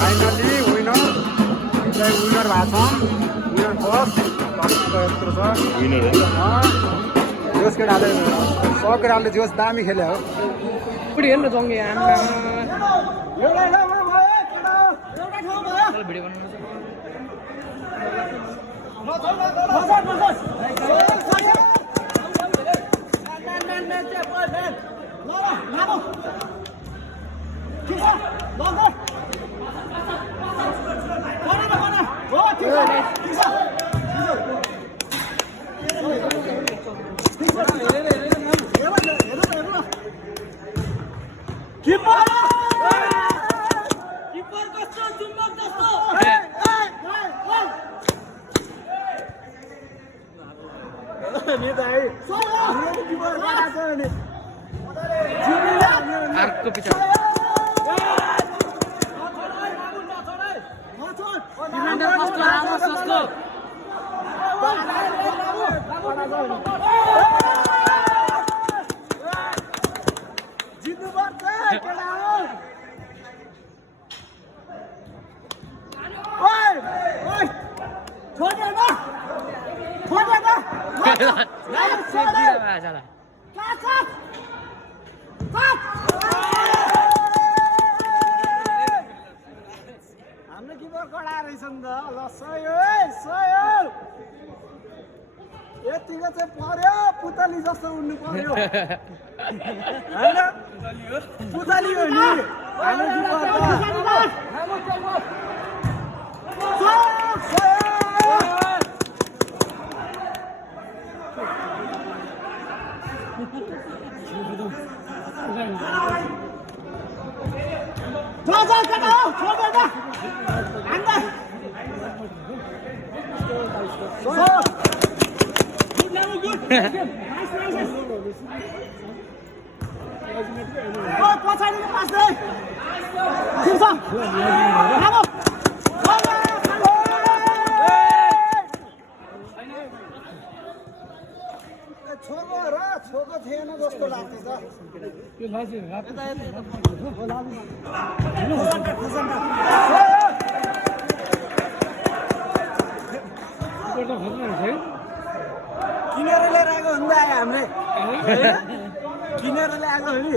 Finally winner चाहिँ winner भएको छ विनर फर्स्ट यत्रो छ विनर जोस केटाले केटाले जोस दामी खेल्यो हो हेर्नु जङ्गी अर्को पिछा हाम्रो किपर कडा रहेछ नि त ल सहयोग यतिको चाहिँ पर्यो पुतली जस्तो उड्नु पर्यो हैन पुतली हो नि हाम्रो किपर छोको थिएन जस्तो लाग्दैछ किनेर लिएर आएको हुन्छ हामीले किनेर ल्याएको हो नि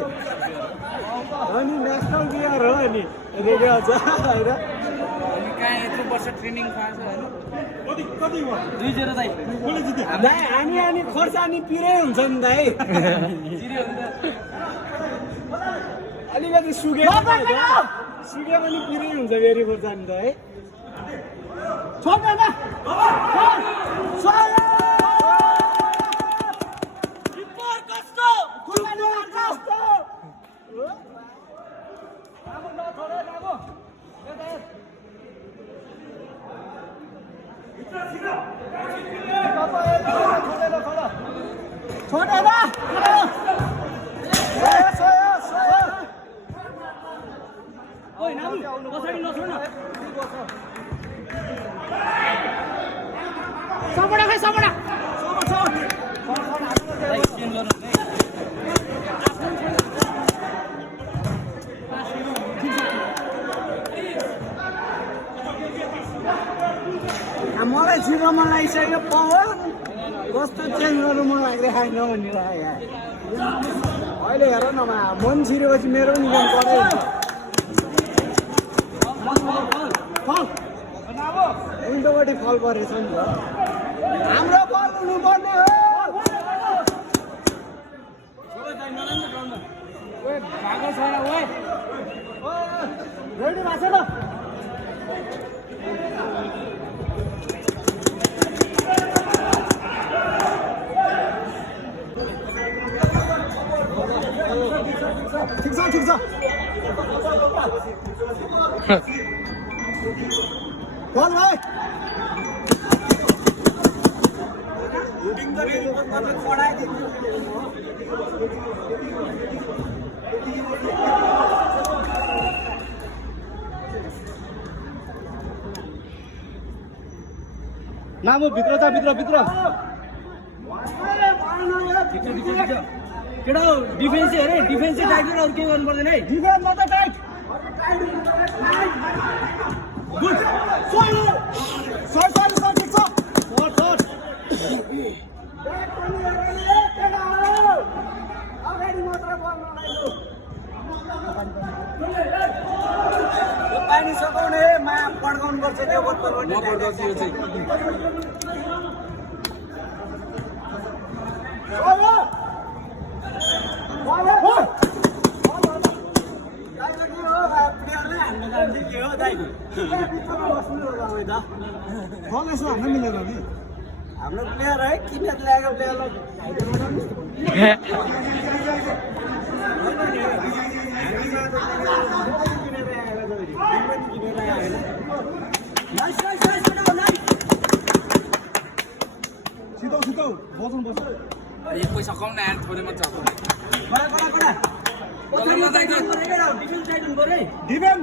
अनि नेसनल प्लेयर हो नि रेडियो छ होइन कहाँ यत्रो वर्ष ट्रेनिङ पाएको छ कति भयो 2-0 दाइ कसले जित्यो दाइ हामी खोर्सानी पिरै हुन्छ नि दाइ अलिकति सुके सुके पनि पिरै हुन्छ फेरि खोर्सानी त है छोड्दैन मलाई जिरो मन लागिसक्यो पावर कस्तो चेन्ज गर्नु मन लागिरहेको छैन भन्ने लाग्यो अहिले हेर न मन छिरेपछि मेरो पनि गेम पऱ्यो उल्टोपट्टि फल परेछ नि त हाम्रो बल हुनुपर्ने हो भागो छैन रेडी भएको छ ल ठिक छ बोल भाइ हुडिङ त रेडी गर्नु खडाइदिनु नामो भित्र छ भित्र केटा डिफेन्स अरे डिफेन्स टाइट अरू के गर्नु पर्दैन है डिफेन्स मात्र टाइट सघाउने माया पड्काउनु पर्छ त्यो हाम्रो प्लेयर है किनेर ल्याएको प्लेयरलाई सिधौ बजाउनु पर्छ एक पैसा कम न यार थोरै मात्र डिफेन्ड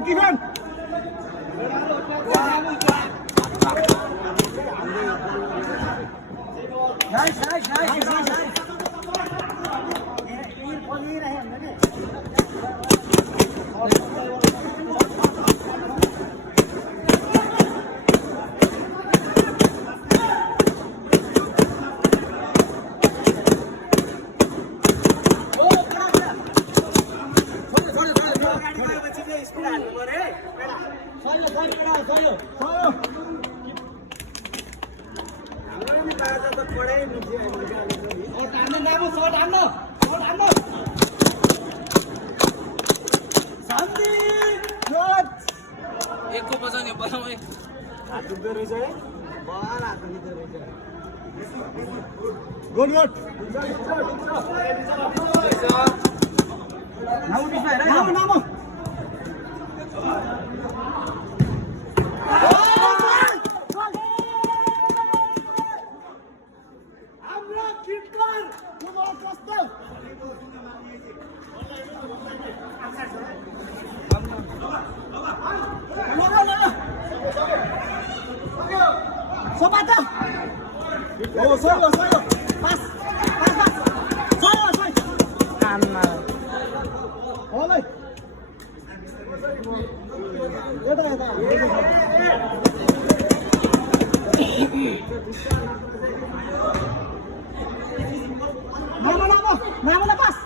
एकको बजाउने बनाउने हात दुख्दो रहेछ है बल हात दुख्दो रहेछ गुड नाम हाम्रो किटकर मलाई कस्तो Sopato. Oh, solo. Pas. Solo. Anna. Hola. Nama pas.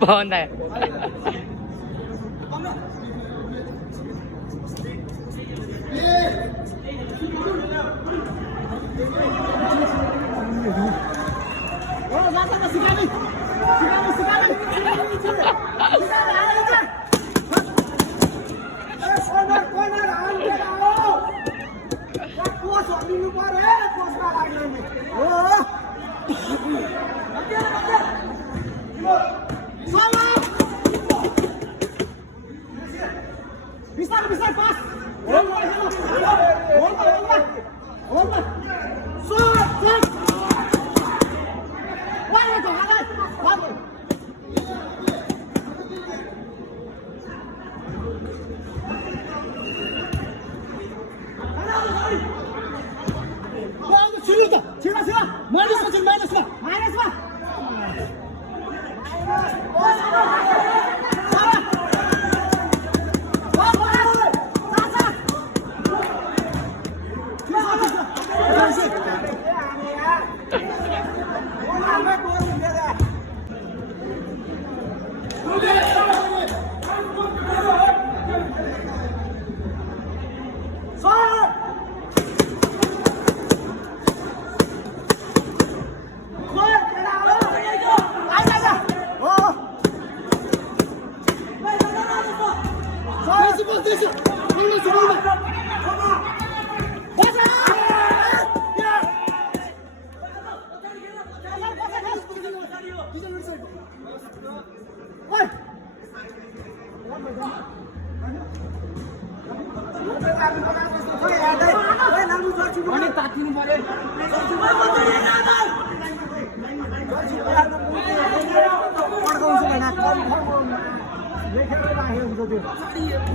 Pohon deh. Bisa pas.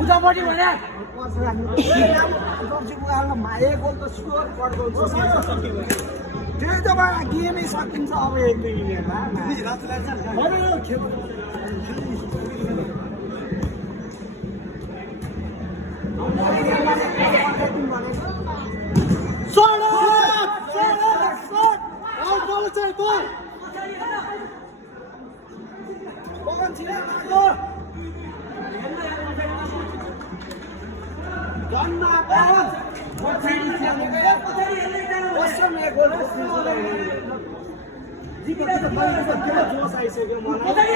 उतापट्टि भने माया गोल त स्कोर पड्काउँछ त्यही त भयो गेमै सकिन्छ अब 1-2 मिनेटमा जोस आइसक्यो मलाई